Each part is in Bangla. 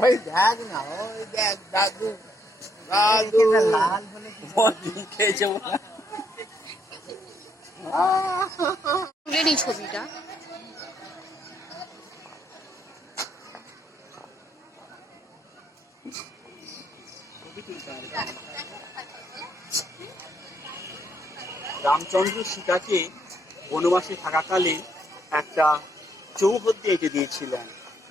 ওই দেখ না, ওই দেখ দাদু, দাদু লাল হলে খেয়েছে। তুলে নি ছবিটা। রামচন্দ্র সীতাকে বনবাসে থাকাকালীন একটা চৌহদ্দি এঁকে দিয়েছিলেন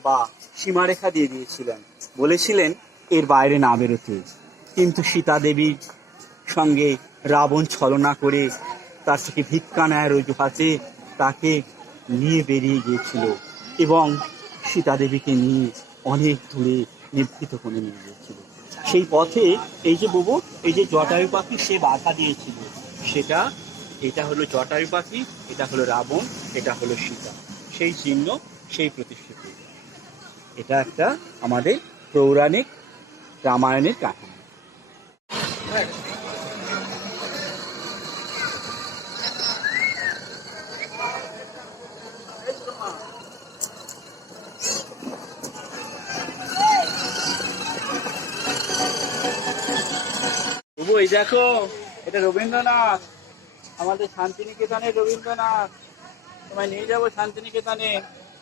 বা সীমারেখা দিয়ে দিয়েছিলেন, বলেছিলেন এর বাইরে না বেরোতে। কিন্তু সীতা দেবীর সঙ্গে রাবণ ছলনা করে তার থেকে ভিক্ষা নেয়ার অজুহাতে তাকে নিয়ে বেরিয়ে গিয়েছিল এবং সীতা দেবীকে নিয়ে অনেক দূরে নিভৃত করে নিয়ে গিয়েছিল। সেই পথে এই যে বুবু, এই যে জটায়ু পাখি সে বাধা দিয়েছিল, সেটা এটা হলো জটায়ু পাখি, এটা হলো রাবণ, এটা হলো সীতা, সেই চিহ্ন, সেই প্রতিষ্ঠিত। এটা একটা আমাদের পৌরাণিক রামায়ণের কাহিনী। বুবু এই দেখো, এটা রবীন্দ্রনাথ, আমাদের শান্তিনিকেতনের রবীন্দ্রনাথ। তোমায় নিয়ে যাবো শান্তিনিকেতনে,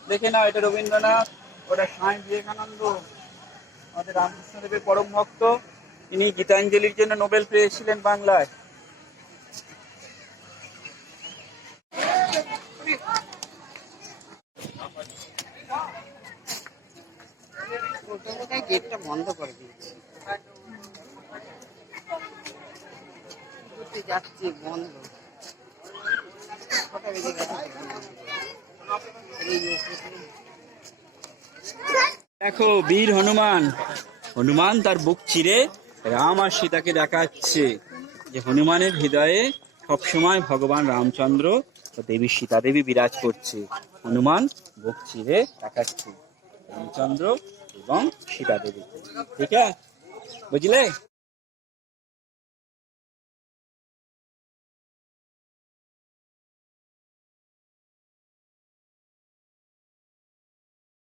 দেখে নাও এটা রবীন্দ্রনাথ, ওটা স্বামী বিবেকানন্দ, আমাদের রামকৃষ্ণদেবের পরম ভক্ত। ইনি গীতাঞ্জলির জন্য নোবেল পেয়েছিলেন বাংলায়। গেটটা বন্ধ করে দিয়েছি, যাচ্ছি বন্ধ। দেখো বীর হনুমান, হনুমান তার বুক চিরে রাম আর সীতাকে দেখাচ্ছে যে হনুমানের হৃদয়ে সবসময় ভগবান রামচন্দ্র ও দেবী সীতা দেবী বিরাজ করছে। হনুমান বুক চিরে দেখাচ্ছে রামচন্দ্র এবং সীতা দেবী। ঠিক আছে, বুঝলে?